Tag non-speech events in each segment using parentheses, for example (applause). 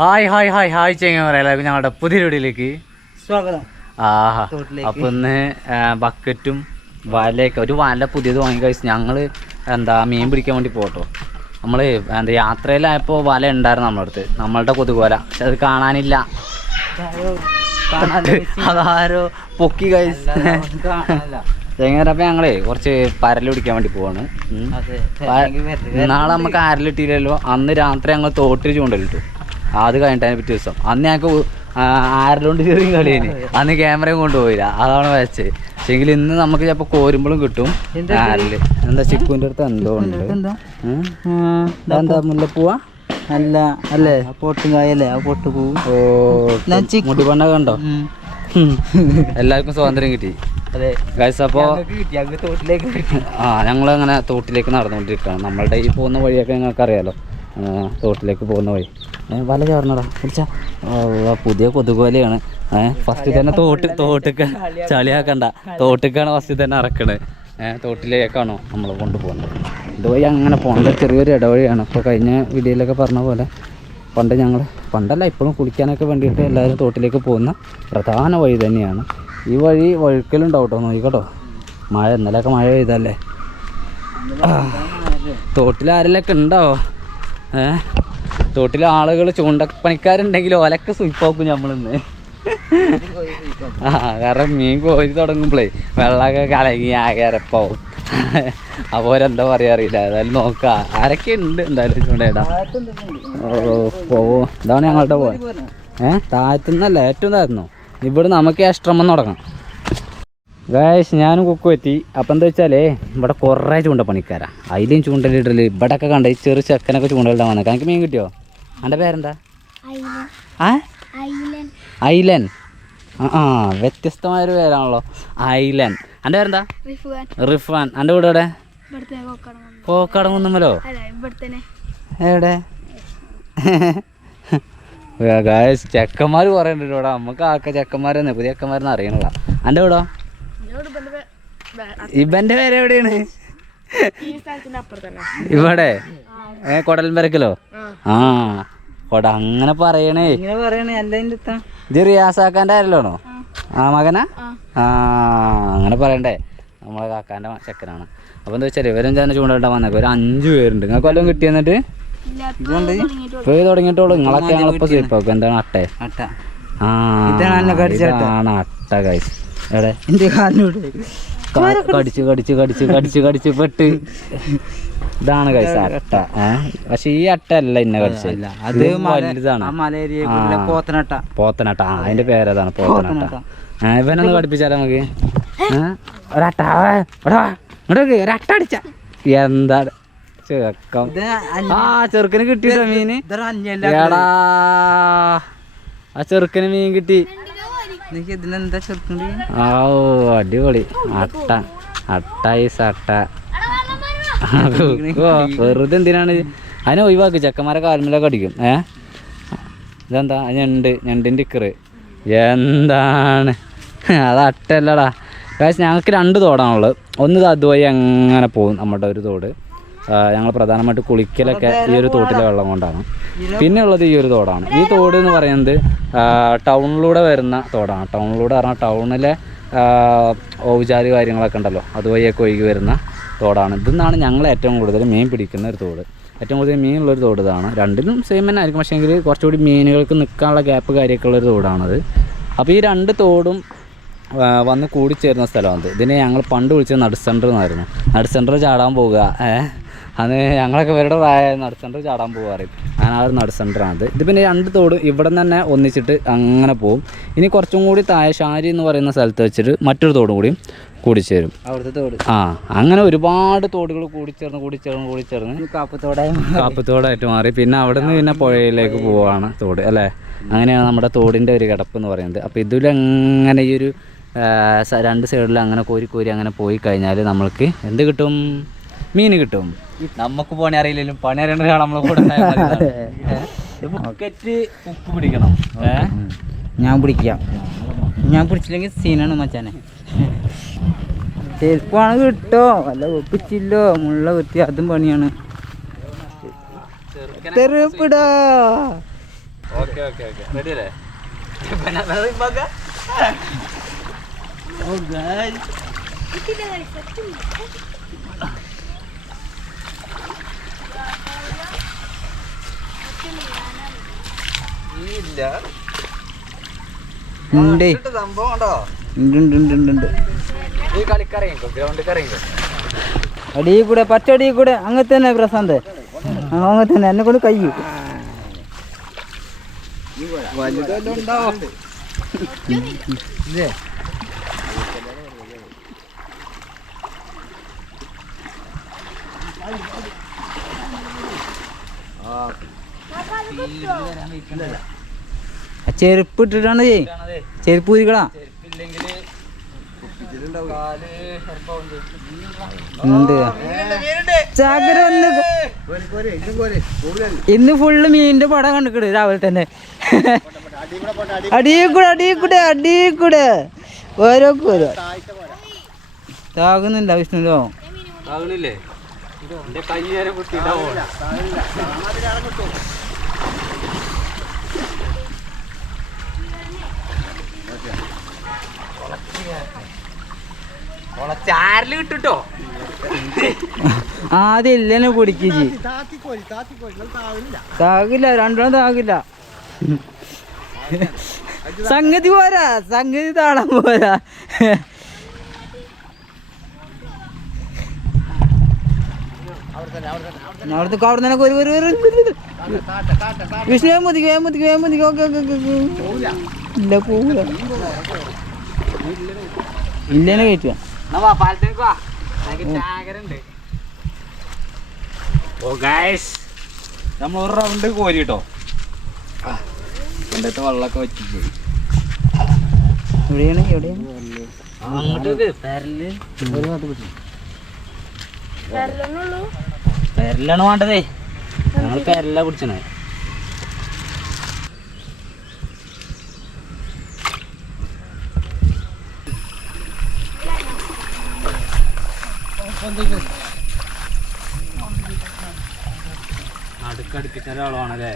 Hi hi hi hi ചെയ്യാൻ പറയാം ഞങ്ങളുടെ പുതിയ വീഡിയോയിലേക്ക് സ്വാഗതം. ആഹാ. അപ്പം ഇന്ന് ബക്കറ്റും വലയൊക്കെ ഒരു വല പുതിയത് വാങ്ങി കഴിച്ച് ഞങ്ങൾ എന്താ മീൻ പിടിക്കാൻ വേണ്ടി പോട്ടോ. നമ്മൾ എന്താ യാത്രയിലായപ്പോ വല ഉണ്ടായിരുന്നു നമ്മുടെ അടുത്ത്. നമ്മളുടെ കൊതുക് വല പക്ഷെ അത് കാണാനില്ല. അതാരോ പൊക്കി കഴിച്ച്. അപ്പം ഞങ്ങളേ കുറച്ച് പരൽ പിടിക്കാൻ വേണ്ടി പോവാണ്. നാളെ നമുക്ക് ആരലിട്ടില്ലല്ലോ അന്ന് രാത്രി ഞങ്ങൾ തോട്ടിൽ ചൂണ്ടലിട്ടു. അത് കഴിഞ്ഞിട്ട് അതിനെ പിറ്റേ ദിവസം. അന്ന് ഞങ്ങൾക്ക് ആരലോണ്ട് ചെറിയ കളിയേന്. അന്ന് ക്യാമറയും കൊണ്ടുപോയില്ല. അതാണ് വെച്ച്. പക്ഷെങ്കിൽ ഇന്ന് നമുക്ക് ചിലപ്പോൾ കോരുമ്പോഴും കിട്ടും എന്താ ആരൽ. എന്താ ചിക്കുവിന്റെ അടുത്ത് എന്തോ ഉണ്ട്? എന്താ? മുല്ലപ്പൂവ? അല്ല അല്ലേ? പൊട്ടും കായല്ലേ? ആ പൊട്ട് പോവും ഓ. മുടിപണ്ണ കണ്ടോ? എല്ലാവർക്കും സ്വാതന്ത്ര്യം കിട്ടി. ഗൈസ് അപ്പോ ആ ഞങ്ങളങ്ങനെ തോട്ടിലേക്ക് നടന്നുകൊണ്ടിരിക്കുകയാണ്. നമ്മളുടെ ഈ പോകുന്ന വഴിയൊക്കെ ഞങ്ങൾക്ക് അറിയാലോ തോട്ടിലേക്ക് പോകുന്ന വഴി. വല ചേർന്നടാ പിടിച്ച. പുതിയ വലയാണ് ഫസ്റ്റ് തന്നെ തോട്ട് തോട്ടിക്ക് ചളിയാക്കണ്ട. തോട്ടിക്കാണ് ഫസ്റ്റ് തന്നെ ഇറക്കണത് ഏഹ് തോട്ടിലേക്കാണോ നമ്മൾ കൊണ്ടുപോകുന്നത്. ഇതുവഴി അങ്ങനെ പോകേണ്ട ചെറിയൊരു ഇടവഴിയാണ്. ഇപ്പോൾ കഴിഞ്ഞ വീഡിയോയിലൊക്കെ പറഞ്ഞ പോലെ പണ്ട് ഞങ്ങൾ പണ്ടല്ല ഇപ്പോഴും കുളിക്കാനൊക്കെ വേണ്ടിയിട്ട് എല്ലാവരും തോട്ടിലേക്ക് പോകുന്ന പ്രധാന വഴി തന്നെയാണ്. ഈ വഴി വഴുക്കലുണ്ടാവും കേട്ടോ നോക്കിക്കോട്ടോ. മഴ ഇന്നലെയൊക്കെ മഴ പെയ്തല്ലേ? ആ, തോട്ടിൽ ആരെങ്കിലൊക്കെ ഉണ്ടാവോ ഏ തോട്ടിൽ ആളുകൾ ചൂണ്ടപ്പണിക്കാരുണ്ടെങ്കിൽ ഓലൊക്കെ സ്വിപ്പാക്കും നമ്മളിന്ന് ആ കാരണം മീൻ കോരി തുടങ്ങുമ്പോഴേ വെള്ളമൊക്കെ കലങ്ങി ആകെ അരപ്പാവും. പറയാ അറിയില്ല. ഏതായാലും നോക്കാം. ആരൊക്കെ ഉണ്ട് എന്തായാലും ചൂണ്ടേടാ? ഓ ഓ ഇതാണ് ഞങ്ങളുടെ പോ ഏഹ് താഴത്തുനിന്നല്ല ഏറ്റവും താഴ്ന്നു ഇവിടെ നമുക്ക് ശ്രമം തുടങ്ങാം. ഗായസ് ഞാനും കുക്കു എത്തി. അപ്പം എന്താ വെച്ചാലേ ഇവിടെ കുറേ ചൂണ്ട പണിക്കാരാ. അതിലും ചൂണ്ടലിടൽ ഇവിടെയൊക്കെ കണ്ട ഈ ചെറു ചെക്കനൊക്കെ ചൂണ്ടലിടാൻ വന്നേക്കാം കാണിക്ക് മീൻ കിട്ടിയോ? എന്റെ പേരെന്താ? ആ ഐലൻ. ആ ആ വ്യത്യസ്തമായൊരു പേരാണല്ലോ. ഐലൻ. എന്റെ പേരെന്താ? റിഫ്വാൻ. റിഫാൻ എന്റെ വീട് എവിടെ? പോക്കടങ്ങുന്നുമല്ലോ എവിടെ? (laughs) ഗായസ് ചെക്കന്മാർ കുറേ ഉണ്ട് ഇവിടെ. നമുക്ക് ആക്ക ചെക്കന്മാരെന്നേ പുതിയ ചെക്കന്മാരെന്ന് അറിയണല്ലോ എന്റെ വീടോ? ഇവന്റെ പേര് എവിടെയാണ്? ഇവിടെ? ഏ കൊടൽമ്പരക്കലോ ആ. കൊട അങ്ങനെ പറയണേ. ഇങ്ങനെ പറയണേ ഇത് റിയാസാക്കാന്റെ ആരല്ലോണോ ആ. മകനാ? ആ. അങ്ങനെ പറയണ്ടേ. നമ്മളെ കാക്കാന്റെ ചെക്കനാണ്. അപ്പൊ എന്താ വെച്ചാൽ ഇവരും തന്നെ ചൂണ്ടിട്ടാ വന്നേ. ഒരു അഞ്ചു പേരുണ്ട്. നിങ്ങൾക്ക് വല്ലതും കിട്ടി എന്നിട്ട്? പോയി തുടങ്ങിയിട്ടുള്ളൂ നിങ്ങളൊക്കെ ഞങ്ങളിപ്പോ സ്വീപ്പാക്കും എന്താണ് അട്ടേ? അട്ട. ആ അട്ട. കഴിച്ചു എവിടെ എന്റെ കാലിനോട് കടിച്ചു കടിച്ചു കടിച്ചു കടിച്ചു കടിച്ച് പെട്ട്. ഇതാണ് കഴിച്ച അട്ട. പക്ഷെ ഈ അട്ട അല്ല ഇന്നെ കടിച്ചത്. അത് വലുതാണ്. പോത്തനട്ട. പോത്തനട്ട. ആ അതിന്റെ പേരതാണ് പോത്തനട്ട. ഇവനൊന്ന് പഠിപ്പിച്ചാലോ നമുക്ക്? ഒരട്ട. ഇങ്ങോട്ട് ഒരട്ട അടിച്ച. എന്താ ചെക്കം ആ ചെറുക്കന് കിട്ടിട്ടോ മീന്. എടാ. ആ ചെറുക്കന് മീൻ കിട്ടി എനിക്ക് ഇതിനെന്താ ചെറുക്കണ്ട് ആ ഓ അടിപൊളി. അട്ട. അട്ട. ഈസ് അട്ട വെറുതെ എന്തിനാണ്? അതിനെ ഒഴിവാക്കി. ചെക്കന്മാരെ കാൽമലൊക്കെ അടിക്കും. ഏ? ഇതെന്താ? ഞണ്ട്. ഞണ്ടിന്റെ ഇക്കറ്. എന്താണ്? അത് അട്ടല്ലടാ പക്ഷേ ഞങ്ങൾക്ക് രണ്ട് തോടാണുള്ളത്. ഒന്ന് അതുവഴി അങ്ങനെ പോകും. നമ്മുടെ ഒരു തോട്. ഞങ്ങൾ പ്രധാനമായിട്ട് കുളിക്കലൊക്കെ ഈ ഒരു തോട്ടിലെ വെള്ളം കൊണ്ടാണ്. പിന്നെ ഉള്ളത് ഈ ഒരു തോടാണ്. ഈ തോട് എന്ന് പറയുന്നത് ടൗണിലൂടെ വരുന്ന തോടാണ്. ടൗണിലൂടെ പറഞ്ഞാൽ ടൗണിലെ ഔചാരി ഔപചാരിക കാര്യങ്ങളൊക്കെ ഉണ്ടല്ലോ അതുവഴിയൊക്കെ ഒഴുകി വരുന്ന തോടാണ്. ഇതെന്നാണ് ഞങ്ങൾ ഏറ്റവും കൂടുതൽ മീൻ പിടിക്കുന്ന ഒരു തോട്. ഏറ്റവും കൂടുതൽ മീനുള്ളൊരു തോട് ഇതാണ്. രണ്ടിലും സെയിം തന്നെ ആയിരിക്കും പക്ഷേ എങ്കിൽ കുറച്ചുകൂടി മീനുകൾക്ക് നിൽക്കാനുള്ള ഗ്യാപ്പ് കാര്യമൊക്കെ ഉള്ളൊരു തോടാണത്. അപ്പോൾ ഈ രണ്ട് തോടും വന്ന് കൂടിച്ചേരുന്ന സ്ഥലമാണ് ഇതിനെ ഞങ്ങൾ പണ്ട് വിളിച്ചത് നടുസെന്റർ എന്നായിരുന്നു. നടുസെന്റർ ചാടാൻ പോവുക ഏഹ് അന്ന് ഞങ്ങളൊക്കെ ഇവരുടെ പ്രായ നട സെന്റർ ചാടാൻ പോകാറില്ല അങ്ങനെ ആ ഒരു നട് സെന്ററാണത് ഇത് പിന്നെ രണ്ട് തോട് ഇവിടെ തന്നെ ഒന്നിച്ചിട്ട് അങ്ങനെ പോകും ഇനി കുറച്ചും കൂടി താഴെ ഷാരി എന്ന് പറയുന്ന സ്ഥലത്ത് വെച്ചിട്ട് മറ്റൊരു തോടും കൂടി കൂടിച്ചേരും. അവിടുത്തെ തോട്. ആ അങ്ങനെ ഒരുപാട് തോടുകൾ കൂടിച്ചേർന്ന് കൂടിച്ചേർന്ന് കൂടിച്ചേർന്ന് കാപ്പത്തോടായി കാപ്പത്തോടായിട്ട് മാറി. പിന്നെ അവിടെ നിന്ന് പിന്നെ പുഴയിലേക്ക് പോവാണ് തോട് അല്ലേ? അങ്ങനെയാണ് നമ്മുടെ തോടിന്റെ ഒരു കിടപ്പ് എന്ന് പറയുന്നത്. അപ്പോൾ ഇതിലങ്ങനെ ഈ ഒരു രണ്ട് സൈഡിൽ അങ്ങനെ കോരി കോരി അങ്ങനെ പോയി കഴിഞ്ഞാൽ നമ്മൾക്ക് എന്ത് കിട്ടും? മീൻ കിട്ടും. നമുക്ക് പണി അറിയില്ലെങ്കിലും പണി അറിയേണ്ട ഒരാൾ നമ്മളെ കൂടെ ബക്കറ്റ് ഉപ്പ് പിടിക്കണം. ഞാൻ പിടിക്കാം. ഞാൻ പിടിച്ചില്ലെങ്കിൽ സീനാണ് മച്ചാനെ. ചെരുപ്പാണ് കിട്ടോ. അല്ല ഒപ്പിച്ചില്ലോ മുള്ള കുത്തി അതും പണിയാണ്. തെറുപ്പിടാ ഓക്കെ ഓക്കെ ഓക്കെ. റെഡി അല്ലേ ഉണ്ട് സംഭവം ഉണ്ടോ ഉണ്ട് ഉണ്ട് ഉണ്ട് ഉണ്ട് ഉണ്ട് ഈ കളിക്കറിയുണ്ടോ ഗ്രൗണ്ടിൽ കറിയുണ്ടോ അടി കൂടെ പച്ചടി കൂടെ. അങ്ങനത്തെ തന്നെ പ്രശാന്ത്. ആ, അങ്ങനെ തന്നെ. എന്നെ കൊണ്ട് കയ്യു. വലുതല്ലോ ഉണ്ടാവും ആ ചെരുപ്പ് ഇട്ടിട്ടാണ് ചെയ് ചെരുപ്പ് ഊരിക്കടാ ഇന്ന് ഫുള്ള് മീനിന്റെ പടം കണ്ടിക്കട് രാവിലെ തന്നെ അടിയിൽ കൂടെ അടിയിൽ കൂടെ അടിയിൽ കൂടെ ഓരോ ഓരോ താകുന്നില്ല വിഷ്ണുലോ താകുന്നില്ലേ കൈ ആദ്യം ഇല്ലെന്നെ പിടിക്കിച്ച് താകില്ല രണ്ടെണ്ണം താകില്ല. സംഗതി പോരാ സംഗതി താളം പോരാ. ഓക്കെ ഇല്ല പോവില്ല ഇല്ലേനെ കയറ്റുക വാ. പാലത്തേക്ക് വാ ചാകരുണ്ട്. ഓ ഗായ്സ് നമ്മൾ ഒരു റൗണ്ട് കോരി കേട്ടോ പണ്ടത്തെ വെള്ളമൊക്കെ വെച്ചിട്ട് എവിടെയാണ്? എവിടെയാണ്? അങ്ങോട്ടേക്ക്. പെരൽ. വരലെന്നുള്ളൂ പെരലാണ് വേണ്ടതേ. ഞങ്ങൾ പെരല പിടിച്ചണേ അടുക്കടുപ്പിച്ച ഒരാളാണല്ലേ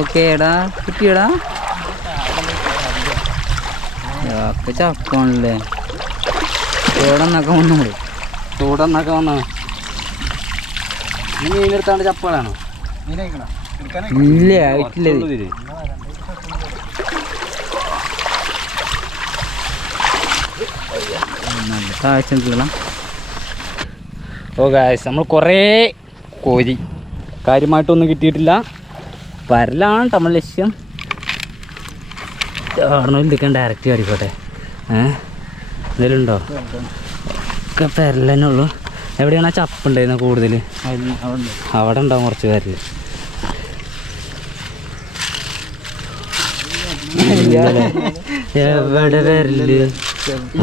ഓക്കെ എടാ കിട്ടിയടാ. ഒക്കെ എവിടെ നിന്നൊക്കെ വന്നോളൂ. ചൂടെന്നൊക്കെ വന്നാണ് നീ മീനെടുത്താണ്ട് ചപ്പാളാണോ? ഇല്ല ആയിട്ടില്ല ഇത്. നല്ല താഴ്ച ഉണ്ടല്ലോ ഓ ഗായസ് നമ്മൾ കുറേ കോരി. കാര്യമായിട്ടൊന്നും കിട്ടിയിട്ടില്ല. പരലാണ് നമ്മൾ ലക്ഷ്യം. ചേർന്ന് നിൽക്കാൻ ഡയറക്റ്റ് ആയിക്കോട്ടെ. ഏഹ് എന്തെങ്കിലും ഉണ്ടോ? ഒക്കെ പരൽ തന്നെ ഉള്ളൂ എവിടെയാണ് ആ ചപ്പ് ഉണ്ടായിരുന്നത് കൂടുതൽ അവിടെ ഉണ്ടാവും കുറച്ച് പേരിൽ എവിടെ വരൽ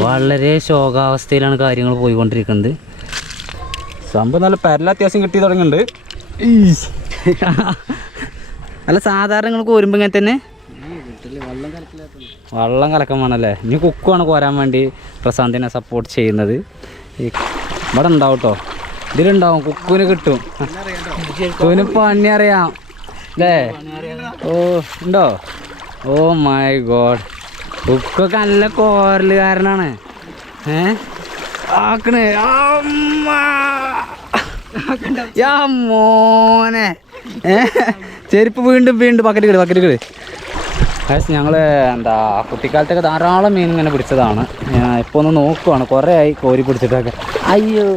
വളരെ ശോകാവസ്ഥയിലാണ് കാര്യങ്ങൾ പോയിക്കൊണ്ടിരിക്കുന്നത്. സംഭവം നല്ല പരല അത്യാവശ്യം കിട്ടി തുടങ്ങിയിട്ടുണ്ട്. അല്ല സാധാരണ നിങ്ങൾ കോരുമ്പോൾ ഇങ്ങനെ തന്നെ? വള്ളം കലക്കം വേണമല്ലേ ഇനി കുക്കുവാണ് കോരാൻ വേണ്ടി പ്രശാന്തിനെ സപ്പോർട്ട് ചെയ്യുന്നത്. ഇവിടെ ഉണ്ടാവും കേട്ടോ ഇതിലുണ്ടാവും. കുക്കുവിന് കിട്ടും. കുക്കുവിന് പണി അറിയാം. അല്ലേ ഓ ഉണ്ടോ? Oh my god. കുക്കൊക്കെ നല്ല കോരലുകാരനാണ് ഏ? ആക്കണേ. യാ മോനെ. ഏ? ചെരുപ്പ് വീണ്ടും വീണ്ടും പക്കറ്റ് കിട് പക്കറ്റ് കിട് ഗൈസ് ഞങ്ങൾ എന്താ കുട്ടിക്കാലത്തൊക്കെ ധാരാളം മീൻ ഇങ്ങനെ പിടിച്ചതാണ്. ഇപ്പോൾ ഒന്ന് നോക്കുവാണ്. കുറേ ആയി കോരി പിടിച്ചിട്ടൊക്കെ. അയ്യോ.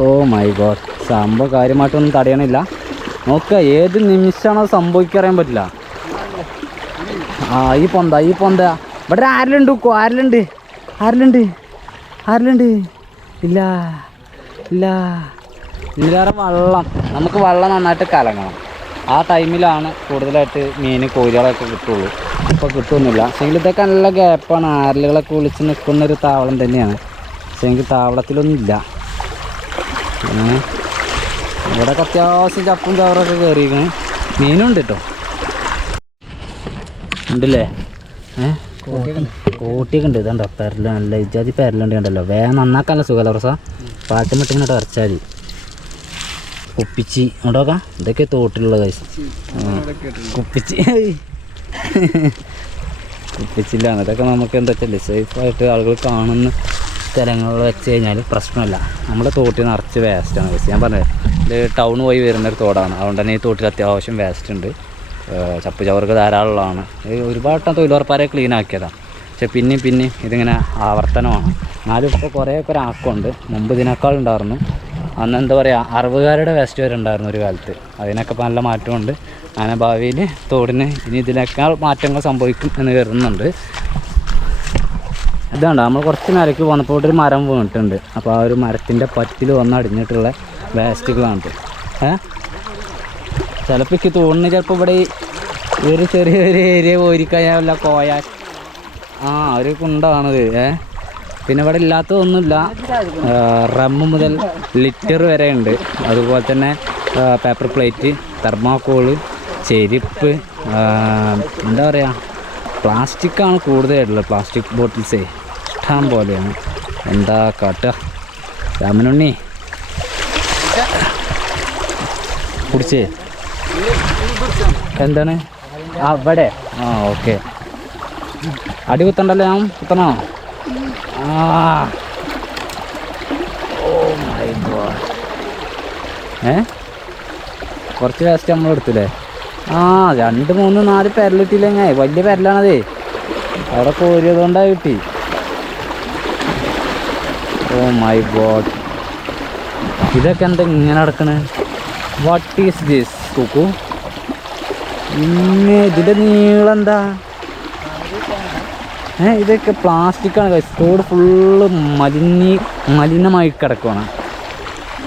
Oh my god. സംഭവം കാര്യമായിട്ടൊന്നും തടയണില്ല. നോക്കുക ഏത് നിമിഷമാണോ സംഭവിക്കറിയാൻ പറ്റില്ല. ആ ഈ പൊന്ത ഈ പൊന്ത. ഇവിടെ ആരിലുണ്ട് ഉക്കോ ആരിലുണ്ട്. ആരിലുണ്ട്. ആരിലുണ്ട്. ഇല്ല. ഇല്ല. ഇതിലേറെ വെള്ളം. നമുക്ക് വെള്ളം നന്നായിട്ട് കലങ്ങണം. ആ ടൈമിലാണ് കൂടുതലായിട്ട് മീൻ കോഴികളൊക്കെ കിട്ടുള്ളൂ. ഇപ്പോൾ കിട്ടുന്നില്ല. പക്ഷേങ്കിൽ ഇതൊക്കെ നല്ല ഗ്യാപ്പാണ് ആരലുകളൊക്കെ വിളിച്ച് നിൽക്കുന്ന ഒരു താവളം തന്നെയാണ്. പക്ഷേങ്കിൽ താവളത്തിലൊന്നുമില്ല. ഇവിടെയൊക്കെ അത്യാവശ്യം ചപ്പും ചവറൊക്കെ കയറിയിരിക്കണ് മീനുണ്ട് കേട്ടോ ഉണ്ടല്ലേ? ഏ? കോട്ടിയൊക്കെ ഉണ്ട്. ഇതുണ്ടോ? നല്ല ഇജാതി പെരലുണ്ട് കണ്ടല്ലോ. വേഗം നന്നാക്കാനല്ല സുഖമല്ല ദിവസം പാട്ടും മിട്ടിങ്ങനെ ഇറച്ചാൽ കുപ്പിച്ചി. നോക്കാം ഇതൊക്കെ തോട്ടിലുള്ള കൈസ് കുപ്പിച്ചി. കുപ്പിച്ചില്ലാണ്. ഇതൊക്കെ നമുക്ക് എന്താ വെച്ചാൽ സേഫായിട്ട് ആളുകൾ കാണുന്ന സ്ഥലങ്ങളിൽ വെച്ച് കഴിഞ്ഞാൽ പ്രശ്നമില്ല. നമ്മുടെ തോട്ടിൽ നിറച്ച് വേസ്റ്റാണ് കൈസ് ഞാൻ പറഞ്ഞത് ഇത് ടൗൺ പോയി വരുന്നൊരു തോടാണ്. അതുകൊണ്ട് തന്നെ ഈ തോട്ടിൽ അത്യാവശ്യം വേസ്റ്റ് ഉണ്ട്. ചപ്പ് ചവർക്ക് ധാരാളമുള്ളതാണ് ഇത് ഒരുപാട് തൊഴിലുറപ്പാരെ ക്ലീൻ ആക്കിയതാണ് പക്ഷെ പിന്നെയും പിന്നെയും ഇതിങ്ങനെ ആവർത്തനമാണ്. എന്നാലും ഇപ്പോൾ കുറേയൊക്കെ ഒരു ആക്കമുണ്ട് മുമ്പ് ഇതിനേക്കാൾ ഉണ്ടായിരുന്നു. അന്ന് എന്താ പറയുക അറുപതുകാരുടെ വേസ്റ്റ് വരെ ഉണ്ടായിരുന്നു ഒരു കാലത്ത്. അതിനൊക്കെ ഇപ്പോൾ നല്ല മാറ്റമുണ്ട്. അങ്ങനെ ഭാവിയിൽ തോടിന് ഇനി ഇതിനേക്കാൾ മാറ്റങ്ങൾ സംഭവിക്കും എന്ന് കരുതുന്നുണ്ട്. ഇതാണ്ട് നമ്മൾ കുറച്ച് നിലയ്ക്ക് വന്നപ്പോൾ ഒരു മരം വീണിട്ടുണ്ട്. അപ്പോൾ ആ ഒരു മരത്തിന്റെ പറ്റിൽ വന്നടിഞ്ഞിട്ടുള്ള വേസ്റ്റുകളാണ് ഏ? ചിലപ്പോൾ എനിക്ക് തോന്നുന്നു ചിലപ്പോൾ ഇവിടെ ഒരു ചെറിയൊരു ഏരിയ പോയിരിക്കാൻ വല്ല ആ ഒരു കുണ്ടാണിത്. ഏ? പിന്നെ ഇവിടെ ഇല്ലാത്തതൊന്നുമില്ല. റമ്മ് മുതൽ ലിറ്റർ വരെ ഉണ്ട്. അതുപോലെ തന്നെ പേപ്പർ പ്ലേറ്റ് തെർമാക്കോൾ ചെരുപ്പ് എന്താ പറയുക പ്ലാസ്റ്റിക്കാണ് കൂടുതലായിട്ടുള്ളത്. പ്ലാസ്റ്റിക് ബോട്ടിൽസേ ഇഷ്ടം പോലെയാണ്. എന്താ കാട്ടുക രാമനുണ്ണി കുടിച്ചേ? എന്താണ്? അവിടെ ആ ഓക്കെ. അടി കുത്തണ്ടല്ലോ ഞാൻ കുത്തണോ? ആ ഓ മൈ ഗോഡ് ഏ കുറച്ച് വേസ്റ്റ് നമ്മൾ എടുത്തില്ലേ? ആ രണ്ട് മൂന്ന് നാല് പെരലിട്ടില്ലെങ്കിൽ വലിയ പെരലാണതേ. അവിടെ കോരിയത് കൊണ്ടാ കിട്ടി. ഓ മൈ ഗോഡ് ഇതൊക്കെ എന്താ ഇങ്ങനെ നടക്കണേ? What is this cook? ഇന്ന് ഇതിന്റെ നീളം എന്താ ഇതൊക്കെ പ്ലാസ്റ്റിക്കാണ് guys. തോട് ഫുള്ള് മലിനി മലിനമായി കിടക്കുവാണ്.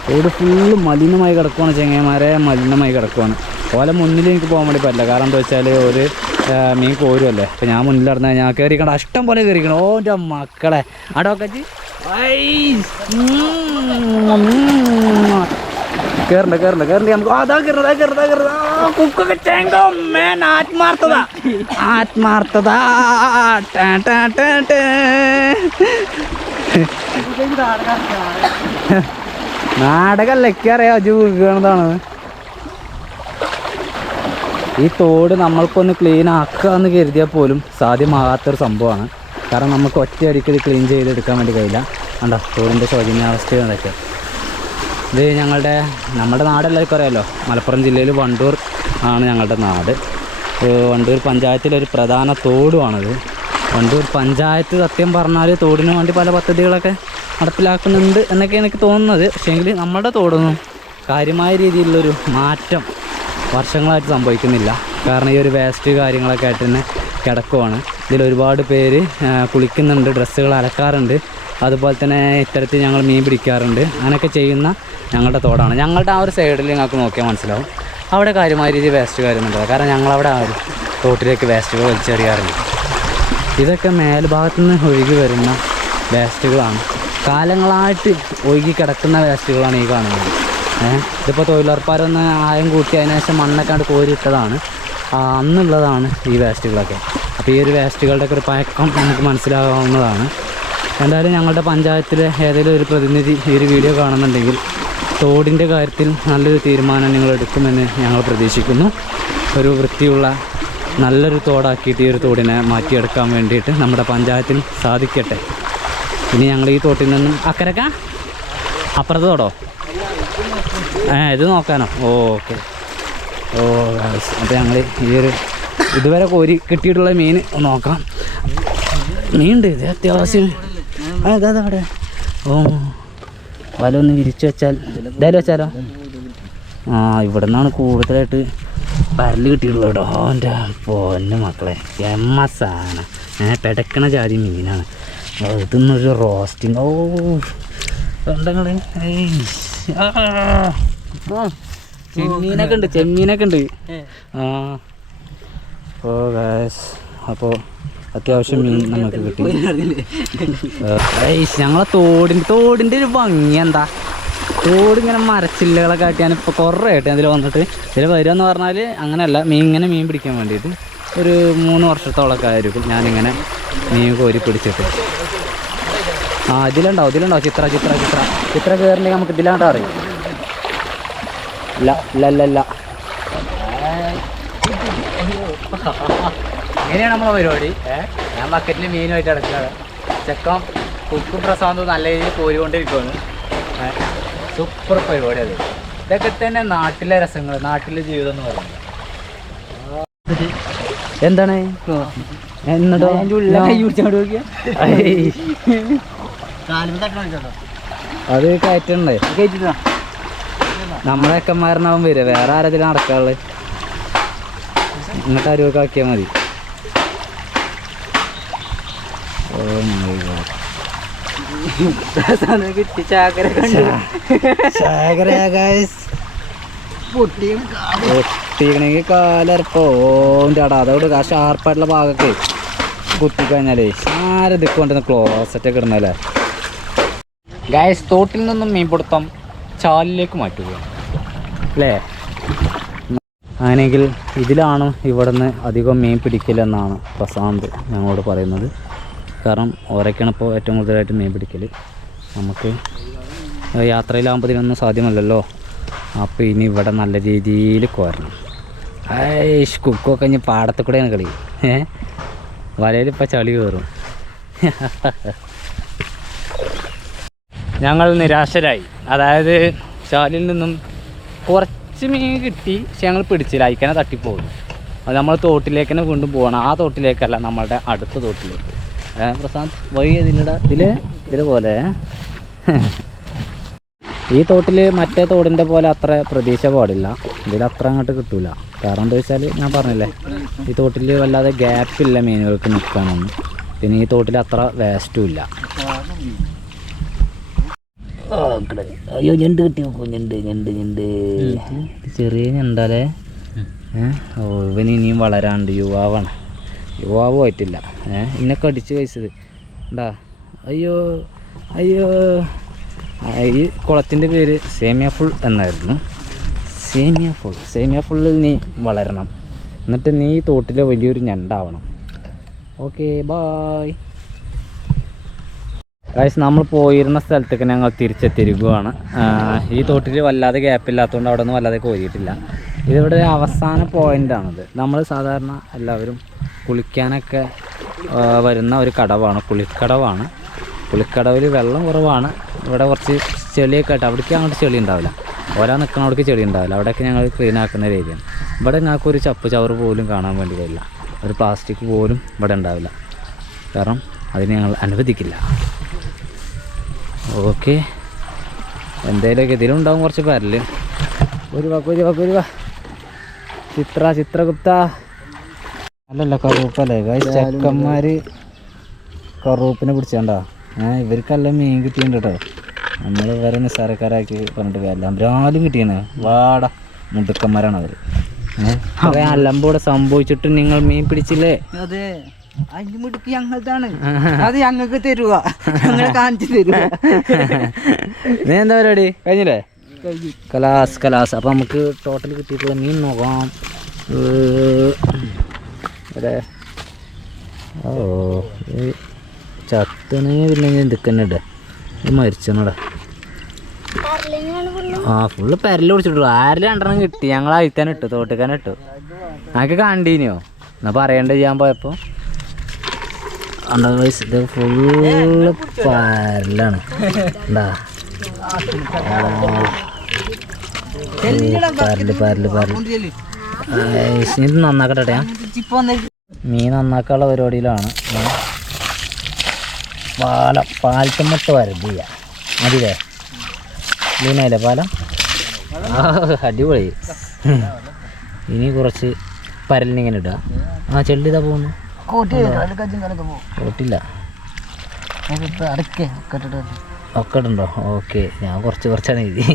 തോട് ഫുള്ള് മലിനമായി കിടക്കുവാണ് ചെങ്ങന്മാരെ മലിനമായി കിടക്കുവാണ്. ഓലെ മുന്നിൽ എനിക്ക് പോകാൻ വേണ്ടി പറ്റില്ല. കാരണം എന്താ വെച്ചാൽ ഒരു മീൻ കോരുമല്ലേ അപ്പം ഞാൻ മുന്നിൽ നടന്നാൽ ഞാൻ കയറിക്കണം അഷ്ടം പോലെ കയറിക്കണം ഓ എന്റെ മക്കളെ. അടോക്കച്ചി കേറണ്ട കേറണ്ട കേറണ്ട. നമുക്ക് അതാ കയറുന്നത് അതാ അതാ കയറുന്നത് കുക്കൊക്കെ ചേങ്കോ മേൻ ആത്മാർത്ഥത. ആത്മാർത്ഥത. ടാ, ടാ, ടാ, ടാ. നാടകല്ല? അറിയാം അജു വീണതാണ് ഈ തോട് നമ്മൾക്കൊന്ന് ക്ലീൻ ആക്കുക എന്ന് കരുതിയാൽ പോലും സാധ്യമാകാത്തൊരു സംഭവമാണ്. കാരണം നമുക്ക് ഒറ്റയടിക്കൽ ക്ലീൻ ചെയ്തെടുക്കാൻ വേണ്ടി കഴിയില്ല. കണ്ടോ? തോടിന്റെ ശോചനീയാവസ്ഥ ഇതൊക്കെ ഇത് ഞങ്ങളുടെ നമ്മുടെ നാട് എല്ലാവർക്കും അറിയാമല്ലോ മലപ്പുറം ജില്ലയിൽ വണ്ടൂർ ആണ് ഞങ്ങളുടെ നാട്. വണ്ടൂർ പഞ്ചായത്തിലൊരു പ്രധാന തോടുമാണത് വണ്ടൂർ പഞ്ചായത്ത് സത്യം പറഞ്ഞാൽ തോടിന് വേണ്ടി പല പദ്ധതികളൊക്കെ നടപ്പിലാക്കുന്നുണ്ട് എന്നൊക്കെ എനിക്ക് തോന്നുന്നത്. പക്ഷേങ്കിൽ നമ്മുടെ തോടൊന്നും കാര്യമായ രീതിയിലുള്ളൊരു മാറ്റം വർഷങ്ങളായിട്ട് സംഭവിക്കുന്നില്ല. കാരണം ഈ ഒരു വേസ്റ്റ് കാര്യങ്ങളൊക്കെ ആയിട്ട് തന്നെ കിടക്കുവാണ്. ഇതിൽ ഒരുപാട് പേര് കുളിക്കുന്നുണ്ട് ഡ്രസ്സുകൾ അലക്കാറുണ്ട്. അതുപോലെ തന്നെ ഇത്തരത്തിൽ ഞങ്ങൾ മീൻ പിടിക്കാറുണ്ട്. അങ്ങനെയൊക്കെ ചെയ്യുന്ന ഞങ്ങളുടെ തോടാണ്. ഞങ്ങളുടെ ആ ഒരു സൈഡിൽ ഞങ്ങൾക്ക് നോക്കിയാൽ മനസ്സിലാവും. അവിടെ കാര്യമായ രീതിയിൽ വേസ്റ്റ് കാര്യമൊന്നുമില്ല. കാരണം ഞങ്ങളവിടെ ആ ഒരു തോട്ടിലേക്ക് വേസ്റ്റുകൾ വലിച്ചെറിയാറുണ്ട് ഇതൊക്കെ മേൽഭാഗത്തു നിന്ന് ഒഴുകി വരുന്ന വേസ്റ്റുകളാണ് കാലങ്ങളായിട്ട് ഒഴുകി കിടക്കുന്ന വേസ്റ്റുകളാണ് ഈ കാണുന്നത്. ഏഹ് ഇതിപ്പോൾ തൊഴിലുറപ്പാരൊന്ന് ആയം കൂട്ടി അതിന് ശേഷം മണ്ണൊക്കെ കോരിയിട്ടതാണ്. അന്നുള്ളതാണ് ഈ വേസ്റ്റുകളൊക്കെ അപ്പോൾ ഈ ഒരു വേസ്റ്റുകളുടെയൊക്കെ ഒരു പഴക്കം നമുക്ക് മനസ്സിലാകാവുന്നതാണ്. എന്തായാലും ഞങ്ങളുടെ പഞ്ചായത്തിലെ ഏതെങ്കിലും ഒരു പ്രതിനിധി ഈ ഒരു വീഡിയോ കാണുന്നുണ്ടെങ്കിൽ തോടിന്റെ കാര്യത്തിൽ നല്ലൊരു തീരുമാനം നിങ്ങൾ എടുക്കുമെന്ന് ഞങ്ങൾ പ്രതീക്ഷിക്കുന്നു. ഒരു വൃത്തിയുള്ള നല്ലൊരു തോടാക്കിയിട്ട് ഈ ഒരു തോടിനെ മാറ്റിയെടുക്കാൻ വേണ്ടിയിട്ട് നമ്മുടെ പഞ്ചായത്തിന് സാധിക്കട്ടെ. ഇനി ഞങ്ങൾ ഈ തോട്ടിൽ നിന്നും അക്കരക്ക? അപ്പുറത്ത് തോടോ? ഏ ഇത് നോക്കാനോ? ഓക്കെ. ഓ അപ്പോൾ ഞങ്ങൾ ഈ ഒരു ഇതുവരെ കോരി കിട്ടിയിട്ടുള്ള മീൻ നോക്കാം. ഉണ്ട് ഇത് അത്യാവശ്യം. ആ ഇതാ ഓ വല ഒന്ന് വിരിച്ചു വെച്ചാൽ ഇതായാലും വെച്ചാലോ? ആ ഇവിടെ നിന്നാണ് കൂടുതലായിട്ട് പരൽ കിട്ടിയിട്ടുള്ളത് കേട്ടോ. എന്റെ പൊന്നു മക്കളെ. എമ്മ സാധനം ഏ പെടക്കണ ജാതി മീനാണ്. ഇതൊന്നൊരു റോസ്റ്റിങ് ഓ ഉണ്ടങ്ങൾ ചെമ്മീനൊക്കെ ഉണ്ട് ചെമ്മീനൊക്കെ ഉണ്ട്. ആ. ഓ ഗാസ് അപ്പോൾ അത്യാവശ്യം മീൻ നമുക്ക് കിട്ടി. ഞങ്ങളെ തോടിന്റെ തോടിന്റെ ഒരു ഭംഗി എന്താ? തോടിങ്ങനെ മരച്ചില്ലകളൊക്കെ ആയിട്ട് ഞാനിപ്പോൾ കുറേ ആയിട്ട് അതിൽ വന്നിട്ട് ഇതിൽ വരിക എന്ന് പറഞ്ഞാൽ അങ്ങനെയല്ല മീൻ ഇങ്ങനെ മീൻ പിടിക്കാൻ വേണ്ടിയിട്ട് ഒരു മൂന്ന് വർഷത്തോളമൊക്കെ ആയിരിക്കും ഞാനിങ്ങനെ മീൻ കോരി പിടിച്ചിട്ട്. ആ ഇതിലുണ്ടാവും ഇതിലുണ്ടാവും ചിത്ര ചിത്ര ചിത്ര. ചിത്ര കയറിണ്ടെങ്കിൽ നമുക്ക് ഇതിലാണ്ട് അറിയാം. ഇല്ല ഇല്ല ഇല്ല ഇല്ല ഇങ്ങനെയാണ് നമ്മളെ പരിപാടി. ഏഹ് ഞാൻ ബക്കറ്റിൽ മീനുമായിട്ട് അടച്ചാണ് ചെക്കൻ കുക്കും പ്രസാദവും നല്ല രീതിയിൽ കോരിക്കൊണ്ടിരിക്കുകയാണ് സൂപ്പർ പരിപാടി അത് ഇതൊക്കെ തന്നെ നാട്ടിലെ രസങ്ങൾ നാട്ടിലെ ജീവിതം എന്ന് പറയുന്നത്. എന്താണ്? എന്നിട്ടോ അത് കയറ്റണ്ടേ? നമ്മളെ നമ്മളെ അക്കന്മാരനാവും വരിക. വേറെ ആരതിലും നടക്കാറുള്ളത് എന്നിട്ട് അരുവൊക്കെ ആക്കിയാൽ മതി. കിട്ടി ചാകര ഒട്ടിക്കണമെങ്കിൽ കാലരപ്പോ. ഓന്റെ അടാ അതോട് ആ ഷാർപ്പായിട്ടുള്ള ഭാഗമൊക്കെ കുത്തിക്കഴിഞ്ഞാലേ ആരത് കൊണ്ടുവന്ന് ക്ലോസറ്റ് ഒക്കെ ഇടുന്നല്ലേ ഗായസ് തോട്ടിൽ നിന്നും മീൻ മീൻപിടുത്തം ചാലിലേക്ക് മാറ്റുക അല്ലേ? അങ്ങനെയെങ്കിൽ ഇതിലാണ് ഇവിടുന്ന് അധികം മീൻ പിടിക്കില്ലെന്നാണ് പ്രശാന്ത് ഞങ്ങളോട് പറയുന്നത്. കാരണം ഓരൊക്കെയാണ് ഇപ്പോൾ ഏറ്റവും കൂടുതലായിട്ട് മീൻ പിടിക്കൽ നമുക്ക് യാത്രയിലാകുമ്പോൾ ഇതിനൊന്നും സാധ്യമല്ലല്ലോ. അപ്പോൾ ഇനി ഇവിടെ നല്ല രീതിയിൽ കോരണം. ഐഷ് കുക്കൊക്കെ ഇനി പാടത്ത് കൂടെയാണ് കളി. ഏ വലയിൽ ചളി കയറും. ഞങ്ങൾ നിരാശരായി. അതായത് ചാലിൽ നിന്നും കുറച്ച് മീൻ കിട്ടി പക്ഷെ ഞങ്ങൾ പിടിച്ചില്ല. അയക്കനെ തട്ടിപ്പോകും. അത് നമ്മൾ തോട്ടിലേക്ക് തന്നെ വീണ്ടും പോകണം ആ തോട്ടിലേക്കല്ല നമ്മളുടെ അടുത്ത തോട്ടിലേക്ക്. പ്രശാന്ത് വഴി ഇതിലിട ഇതിൽ ഇതിൽ പോലെ. ഈ തോട്ടിൽ മറ്റേ തോടിന്റെ പോലെ അത്ര പ്രതീക്ഷ പാടില്ല. ഇതിൽ അത്ര അങ്ങോട്ട് കിട്ടൂല. കാരണം എന്താ വെച്ചാൽ ഞാൻ പറഞ്ഞില്ലേ ഈ തോട്ടിൽ വല്ലാതെ ഗ്യാപ്പില്ല മീനുകൾക്ക് നിൽക്കാനൊന്നും പിന്നെ ഈ തോട്ടിൽ അത്ര വേസ്റ്റും ഇല്ല. അയ്യോ ഞണ്ട് കിട്ടി ഞണ്ട് ഞണ്ട് ഞണ്ട്. ചെറിയ ഞണ്ടല്ലേ ഓ ഇവൻ ഇനിയും വളരാണ്ട് യുവാവാണ്. യുവാവ് ആയിട്ടില്ല ഏഹ് ഇന്നൊക്കെ അടിച്ചു കഴിച്ചത്. ഉണ്ടാ അയ്യോ അയ്യോ. ഈ കുളത്തിന്റെ പേര് സേമിയ ഫുൾ എന്നായിരുന്നു. സേമിയ ഫുൾ. സേമിയ ഫുള്ളിൽ നീ വളരണം. എന്നിട്ട് നീ തോട്ടിലെ വലിയൊരു ഞണ്ടാവണം. ഓക്കെ ബായ് കാശ് നമ്മൾ പോയിരുന്ന സ്ഥലത്തേക്ക് ഞങ്ങൾ തിരിച്ചെത്തിരിക്കുകയാണ് ഈ തോട്ടിൽ വല്ലാതെ ഗ്യാപ്പില്ലാത്തതുകൊണ്ട് അവിടെ നിന്ന് വല്ലാതെ കോരിയിട്ടില്ല. ഇതിവിടെ അവസാന പോയിന്റാണിത് നമ്മൾ സാധാരണ എല്ലാവരും കുളിക്കാനൊക്കെ വരുന്ന ഒരു കടവാണ്. കുളിക്കടവാണ്. കുളിക്കടവിൽ വെള്ളം കുറവാണ്. ഇവിടെ കുറച്ച് ചെളിയൊക്കെ ആയിട്ട് അവിടേക്ക് അങ്ങോട്ട് ചെളി ഉണ്ടാവില്ല. ഓരോ അവിടേക്ക് ചെളി ഉണ്ടാവില്ല. അവിടെയൊക്കെ ഞങ്ങൾ ക്ലീൻ ആക്കുന്ന രീതിയാണ്. ഇവിടെ ഞങ്ങൾക്ക് ഒരു ചപ്പ് ചവറ് പോലും കാണാൻ വേണ്ടി വരില്ല. ഒരു പ്ലാസ്റ്റിക് പോലും ഇവിടെ ഉണ്ടാവില്ല. കാരണം അതിന് ഞങ്ങൾ അനുവദിക്കില്ല. ഓക്കെ. എന്തേലൊക്കെ ഇതിലുണ്ടാവും കുറച്ച് പരൽ. ഒരു വാക്ക് ഒരു വാക്ക് ഒരു വാ. ചിത്ര ചിത്രഗുപ്ത. അല്ലല്ല കറൂപ്പല്ലേ? ഗൈസ് ചെക്കന്മാര് കറൂപ്പിനെ പിടിച്ചാണ്ടാ? ഏഹ് ഇവർക്കല്ല മീൻ കിട്ടിയിട്ടുണ്ട് കേട്ടോ നമ്മൾ വേറെ നിസ്സാരക്കാരാക്കി പറഞ്ഞിട്ട് കാര്യമില്ല. അവരാലും കിട്ടിയാണ് വാട മുടുക്കന്മാരാണ് അവർ. ഏഹ് അല്ലമ്പൂടെ സംഭവിച്ചിട്ട് നിങ്ങൾ മീൻ പിടിച്ചില്ലേ? അതെ. അഞ്ചു മുടുക്ക് ഞങ്ങളതാണ് അത് ഞങ്ങൾക്ക് തരുക ഞങ്ങളെ കാണിച്ചു തരുക നീ എന്താ പരിപാടി? കഴിഞ്ഞില്ലേ? കലാസ് കലാസ്. അപ്പം നമുക്ക് ടോട്ടൽ കിട്ടിയിട്ടുള്ള മീൻ നോക്കാം. ഇവിടെ. ഓ ഈ ചത്തണേ പിന്നെ എന്തൊക്കെ ഇടേ. ഇത് മരിച്ചണടാ ആ ഫുള്ള് പെരൽ പിടിച്ചിട്ടു. ആരിൽ രണ്ടെണ്ണം കിട്ടി? ഞങ്ങൾ അയത്താൻ ഇട്ടു തോട്ടിക്കാൻ ഇട്ടു. ഞങ്ങൾക്ക് കണ്ടീനിയോ എന്നാ പറയണ്ട ചെയ്യാൻ പോയപ്പോൾ അണ്ടാ guys, ഇത് ഫുള്ള് പരലാണ്. എന്താ പരൽ പരൽ പരൽ. ഇത് നന്നാക്കട്ടെ മീൻ നന്നാക്കാനുള്ള പരിപാടിയിലാണ്. പാലം പാലത്തുമ്മട്ട് വരതില്ല മതിയല്ലേ ലീനല്ലേ പാലം? അടിപൊളി. ഇനി കുറച്ച് പരലിനിങ്ങനെ ഇടുക. ആ ചെള്ളിതാ പോകുന്നു. കോട്ടി കജ്ജും കലക്കെ പോകും പോട്ടില്ല അടക്കേ കെട്ടിട്ട് ഒക്കെ ഉണ്ടോ ഓക്കെ ഞാൻ കുറച്ച് കുറച്ചാണ് എഴുതി.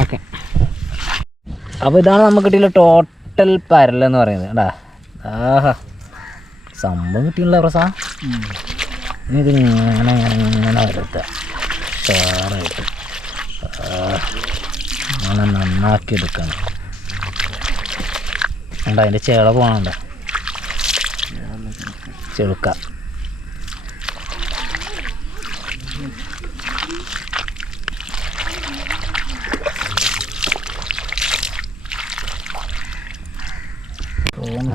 ഓക്കെ. അപ്പോൾ ഇതാണ് നമുക്ക് കിട്ടിയുള്ള ടോട്ടൽ പരലെന്ന് പറയുന്നത്. കേട്ടാ ആഹാ. സംഭവം കിട്ടിയുള്ള പ്രസാ. ഇത് ഇങ്ങനെ ഇങ്ങനെ വരുത്ത. ചോറായിട്ട് അങ്ങനെ നന്നാക്കി എടുക്കണം. ഉണ്ട് അതിന്റെ ചേള പോകണുണ്ട് ചെറുക്ക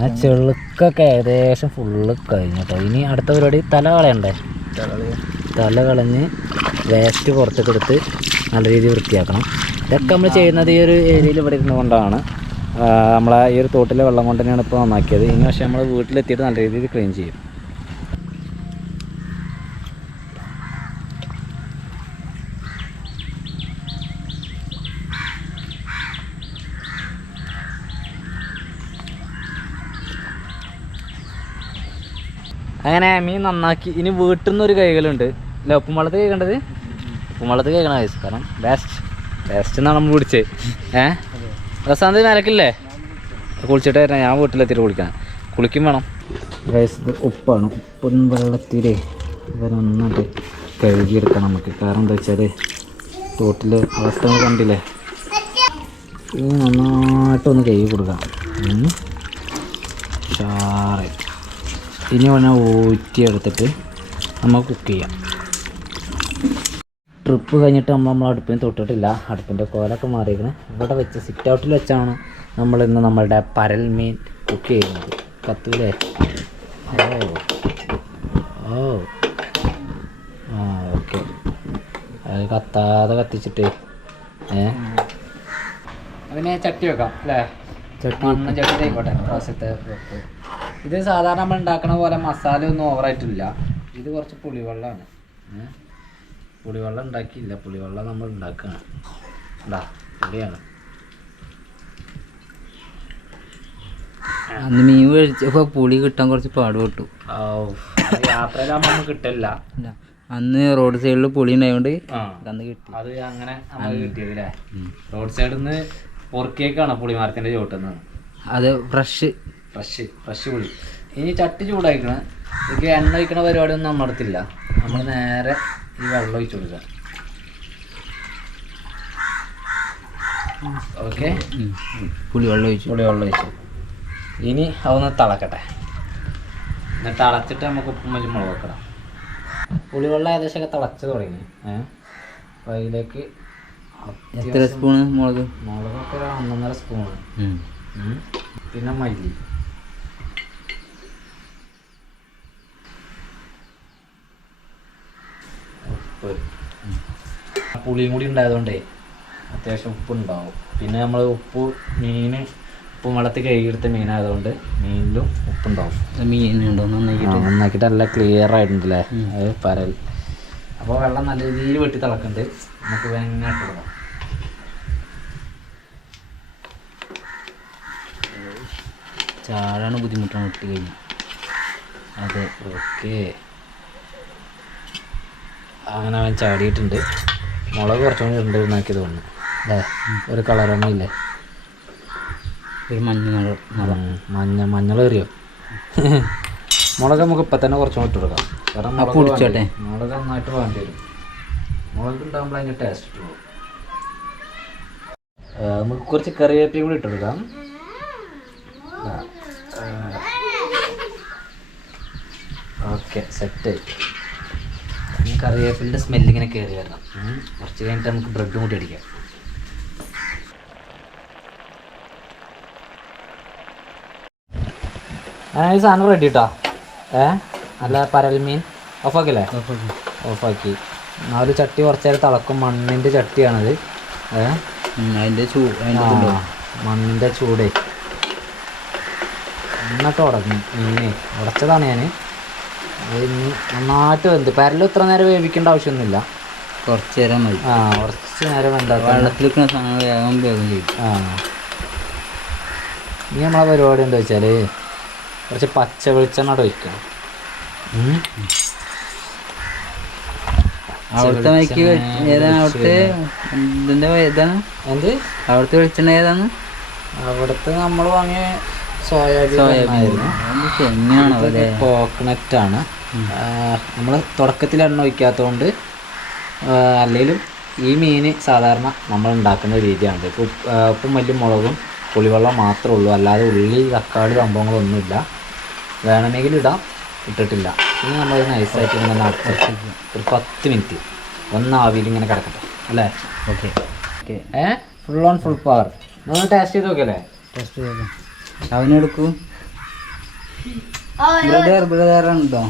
ആ ചെളുക്കൊക്കെ ഏകദേശം ഫുള്ള് കഴിഞ്ഞു കേട്ടോ ഇനി അടുത്ത പരിപാടി തല കളയണ്ടേ? തല കളഞ്ഞ് വേസ്റ്റ് പുറത്തൊക്കെ എടുത്ത് നല്ല രീതിയിൽ വൃത്തിയാക്കണം. ഇതൊക്കെ നമ്മൾ ചെയ്യുന്നത് ഈ ഒരു ഏരിയയിൽ ഇവിടെ ഇരുന്നു കൊണ്ടാണ്. നമ്മളെ ഈ ഒരു തോട്ടിലെ വെള്ളം കൊണ്ട് തന്നെയാണ് ഇപ്പോൾ നന്നാക്കിയത്. ഇനി പക്ഷേ നമ്മൾ വീട്ടിലെത്തിയിട്ട് നല്ല രീതിയിൽ ക്ലീൻ ചെയ്യും. അങ്ങനെ മീൻ നന്നാക്കി. ഇനി വീട്ടിൽ നിന്ന് ഒരു കൈകളുണ്ട് അല്ല ഉപ്പും കേൾക്കേണ്ടത് കഴിക്കേണ്ടത് ഉപ്പും വയസ്സ്. കാരണം ബെസ്റ്റ് ബെസ്റ്റ് എന്നാണ് നമ്മൾ പിടിച്ചത് ഏഹ് പ്രസാന്ത് നിലക്കില്ലേ കുളിച്ചിട്ട് വരാം ഞാൻ വീട്ടിലെത്തിയിട്ട് കുളിക്കണം. കുളിക്കും വേണം. വയസ്സ് ഉപ്പാണ്. ഉപ്പും വെള്ളത്തിൽ ഇവരൊന്നിട്ട് കഴുകിയെടുക്കണം നമുക്ക്. കാരണം എന്താ വെച്ചാൽ തോട്ടിലെ അവസ്ഥ കണ്ടില്ലേ? നന്നായിട്ടൊന്ന് കഴുകി കൊടുക്കാം ഇനി വേണം ഊറ്റിയെടുത്തിട്ട് നമ്മൾ കുക്ക് ചെയ്യാം. ട്രിപ്പ് കഴിഞ്ഞിട്ട് നമ്മൾ നമ്മൾ അടുപ്പിന് തൊട്ടിട്ടില്ല. അടുപ്പിന്റെ കോലൊക്കെ മാറിയിരിക്കുന്നത് ഇവിടെ വെച്ച് സിറ്റ് ഔട്ടിൽ വെച്ചാണ് നമ്മൾ ഇന്ന് നമ്മളുടെ പരൽ മീൻ കുക്ക് ചെയ്യുന്നത്. കത്തൂലേ? ഓ. ഓ. ആ ഓക്കെ. അത് കത്താതെ കത്തിച്ചിട്ട് ഏ? അതിനെ ചട്ടി വെക്കാം അല്ലേ? ചട്ടി ചട്ടി ആയിക്കോട്ടെ പ്രാവശ്യത്തെ ഇത് സാധാരണ നമ്മൾ ഉണ്ടാക്കുന്ന പോലെ മസാല ഒന്നും ഓവറായിട്ടില്ല ഇത് കുറച്ച് പുളിവെള്ളമാണ്? പുളിവെള്ളം ഉണ്ടാക്കിയില്ല. പുളിവെള്ളം നമ്മൾ ഉണ്ടാക്കുകയാണ് ഉണ്ടാ പുളിയാണ് അന്ന് മീൻ കഴിച്ചപ്പോ പുളി കിട്ടാൻ കുറച്ച് പാടുപെട്ടു. യാത്രയിലാകുമ്പോൾ കിട്ടില്ല. അന്ന് റോഡ് സൈഡിൽ പുളി ഉണ്ടായതുകൊണ്ട് അന്ന് കിട്ടി. അത് അങ്ങനെ നമുക്ക് കിട്ടിയത് റോഡ് സൈഡിൽ നിന്ന് പൊറുക്കിയേക്കാണ് പുളിമാരത്തിന്റെ ചോട്ടുന്നത് അത് ഫ്രഷ്. ഫ്രഷ് ഫ്രഷ് പുളി ഇനി ചട്ടി ചൂടായിക്കണ. ഇതിൽ എണ്ണ ഒഴിക്കണ പരിപാടിയൊന്നും നമ്മൾ അടുത്തില്ല. നമ്മൾ നേരെ ഈ വെള്ളം ഒഴിച്ചു കൊടുക്കാം. ഓക്കെ? പുളി വെള്ളം ഒഴിച്ചു. പുളി വെള്ളം ഒഴിച്ചു. ഇനി അതൊന്ന് തിളക്കട്ടെ. എന്നിട്ട് തിളച്ചിട്ട് നമുക്ക് ഉപ്പും വലിയ മുളക് വെക്കണം പുളിവെള്ളം ഏകദേശമൊക്കെ തിളച്ച് തുടങ്ങി. ഏഹ് അപ്പോൾ അതിലേക്ക് എത്ര സ്പൂണ് മുളക്? മുളകൊക്കെ ഒരു ഒന്നൊന്നര സ്പൂണ്. പിന്നെ മല്ലി. ഉപ്പ്. പുളിയും കൂടി ഉണ്ടായതുകൊണ്ടേ അത്യാവശ്യം ഉപ്പുണ്ടാവും. പിന്നെ നമ്മൾ ഉപ്പ് മീൻ ഉപ്പും വെള്ളത്തിൽ കഴുകിയെടുത്ത മീനായതുകൊണ്ട് മീനിലും ഉപ്പുണ്ടാവും. മീനുണ്ടോ നന്നാക്കിയിട്ട് നന്നാക്കിയിട്ട് നല്ല ക്ലിയർ ആയിട്ടുണ്ടല്ലേ അല്ലേ അത് പരൽ. അപ്പോൾ വെള്ളം നല്ല രീതിയിൽ വെട്ടി തിളക്കുന്നുണ്ട് നമുക്ക് വേങ്ങ കൊടുക്കാം. ചാടാണ് ബുദ്ധിമുട്ടാണ് ഇട്ട് കഴിഞ്ഞു. അതെ ഓക്കെ അങ്ങനെ അവൻ ചാടിയിട്ടുണ്ട്. മുളക് കുറച്ചും കൂടി ഉണ്ട് എന്നാക്കി തോന്നുന്നു. അല്ലേ ഒരു കളറൊന്നും ഇല്ലേ? ഒരു മഞ്ഞ മഞ്ഞ മഞ്ഞൾ എറിയോ മുളക് നമുക്ക് ഇപ്പം തന്നെ കുറച്ചും കൂടി ഇട്ട് കൊടുക്കാം കാരണം മുളക് പൊടിച്ചോട്ടെ. വേണ്ടി- മുളക് നന്നായിട്ട് വേണ്ടി വരും. മുളക് ഉണ്ടാകുമ്പോൾ അതിന്റെ ടേസ്റ്റ് പോകും. നമുക്ക് കുറച്ച് കറിവേപ്പിയും കൂടി ഇട്ട് കൊടുക്കാം ഓക്കെ സെറ്റ് കറിവേപ്പിന്റെ സ്മെല്ലിങ്ങനെ കയറി വരണം. കുറച്ച് കഴിഞ്ഞിട്ട് നമുക്ക് ബ്രെഡും കൂടി അടിക്കാം. ഈ സാധനം റെഡി കേട്ടോ ഏ? നല്ല പരൽ മീൻ. ഓഫാക്കില്ലേ ഓഫാക്കി ആ ഒരു ചട്ടി കുറച്ച് നേരം തിളക്കും. മണ്ണിന്റെ ചട്ടിയാണത്. ഏ? അതിന്റെ ചൂ മണ്ണിന്റെ ചൂടേ? എന്നിട്ട് ഉടങ്ങി മീനെ ഉടച്ചതാണ് ഞാൻ അത് ഇനി നന്നായിട്ട് വെന്ത്. പരൽ ഇത്ര നേരം വേവിക്കേണ്ട ആവശ്യമൊന്നുമില്ല. കുറച്ച് നേരം മതി. ആ കുറച്ച് നേരം വെന്താക്കാം വെള്ളത്തിൽ നിൽക്കുന്ന സാധനം വേഗം വേഗം ചെയ്യും. ആ. ഇനി നമ്മളെ പരിപാടി എന്താ വെച്ചാൽ കുറച്ച് പച്ച വെളിച്ചെണ്ണ അവിടെ ഒഴിക്കണം. അവിടുത്തെ മൈക്ക് ഏതാണ് അവിടുത്തെ ഇതിന്റെ ഏതാണ്? എന്ത്? അവിടുത്തെ വെളിച്ചെണ്ണ ഏതാണ്? അവിടുത്തെ നമ്മൾ വാങ്ങിയ സോയാബീൻ കോക്കനറ്റ് ആണ്. നമ്മൾ തുടക്കത്തിൽ എണ്ണ ഒഴിക്കാത്തതുകൊണ്ട് അല്ലെങ്കിലും ഈ മീൻ സാധാരണ നമ്മൾ ഉണ്ടാക്കുന്ന രീതിയാണ് ഇപ്പോൾ ഉപ്പ് വലിയ മുളകും പുളിവെള്ളം മാത്രമേ ഉള്ളൂ. അല്ലാതെ ഉള്ളി തക്കാളി സംഭവങ്ങളൊന്നുമില്ല. വേണമെങ്കിൽ ഇടാം ഇട്ടിട്ടില്ല. ഇനി നമ്മൾ നൈസായിട്ട് ഇങ്ങനെ നടത്തിട്ട് ഒരു പത്ത് മിനിറ്റ് ഒന്ന് ആവിയിൽ ഇങ്ങനെ കിടക്കട്ടെ. അല്ലേ? ഓക്കെ. ഓക്കെ. ഏ? ഫുൾ ഓൺ ഫുൾ പവർ നിങ്ങൾ ടേസ്റ്റ് ചെയ്ത് നോക്കിയല്ലേ? ടേസ്റ്റ് ചെയ്തോ അവനെടുക്കൂ ബ്രദർ ബ്രദർ ഉണ്ടോ?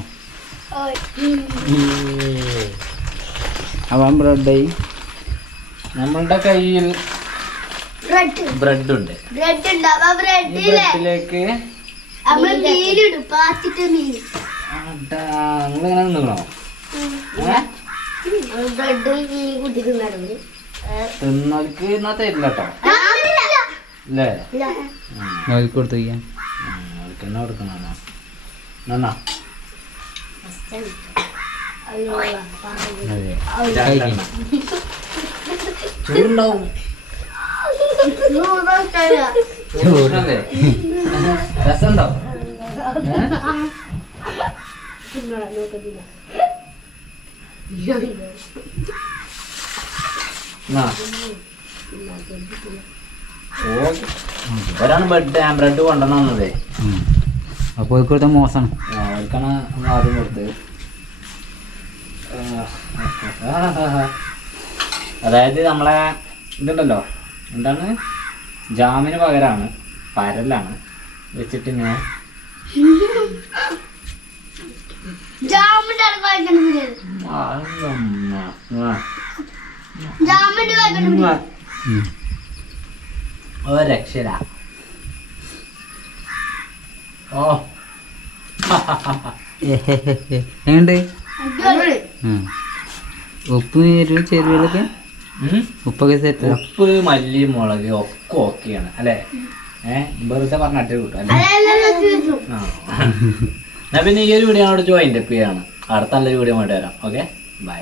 അവൻ ബ്രെഡായി നമ്മളുടെ കയ്യിൽ ബ്രെഡ്. ബ്രെഡ് ഉണ്ട്. ബ്രെഡ് ബ്രെഡിലേക്ക് നിങ്ങളിങ്ങനെ നിന്നോ ബ്രെഡ് തിന്നോൽക്ക് എന്നാ തരില്ല കേട്ടോ അല്ലേ നോക്കി കൊടുത്തു വയ്ക്കാം അവർക്ക് തന്നെ കൊടുക്കണോ നന്നാ. ചൂടുണ്ടാവും. ചൂടല്ലേ രസമുണ്ടോ ഒരാണ് കൊണ്ടുവന്നതേ അപ്പോൾ കൊടുത്ത മോശമാണ്. അവർക്കാണ് നമ്മൾ ആദ്യം കൊടുത്തത്. അതായത് നമ്മളെ ഇതുണ്ടല്ലോ എന്താണ്? ജാമിന് പകരമാണ് പരലാണ് വെച്ചിട്ട് ഇങ്ങനെ ജാമിന്റെ ജാമിന്റെ ഒരു രക്ഷര ഓ എങ്ങണ്ട് ഉപ്പ് എരിവ് ചെരുവിലൊക്കെ. ഉപ്പൊക്കെ സെറ്റ് ഉപ്പ് മല്ലി മുളക് ഒക്കെ ഓക്കെയാണ് അല്ലേ? ഏഹ് വെറുതെ പറഞ്ഞിട്ട് കിട്ടും. എന്നാ പിന്നെ ഈ ഒരു വീഡിയോ അവിടെ ജോയിന്റ് അപ്പ് ചെയ്യാണ്. അടുത്ത നല്ലൊരു വീഡിയോ ആയിട്ട് വരാം. Okay bye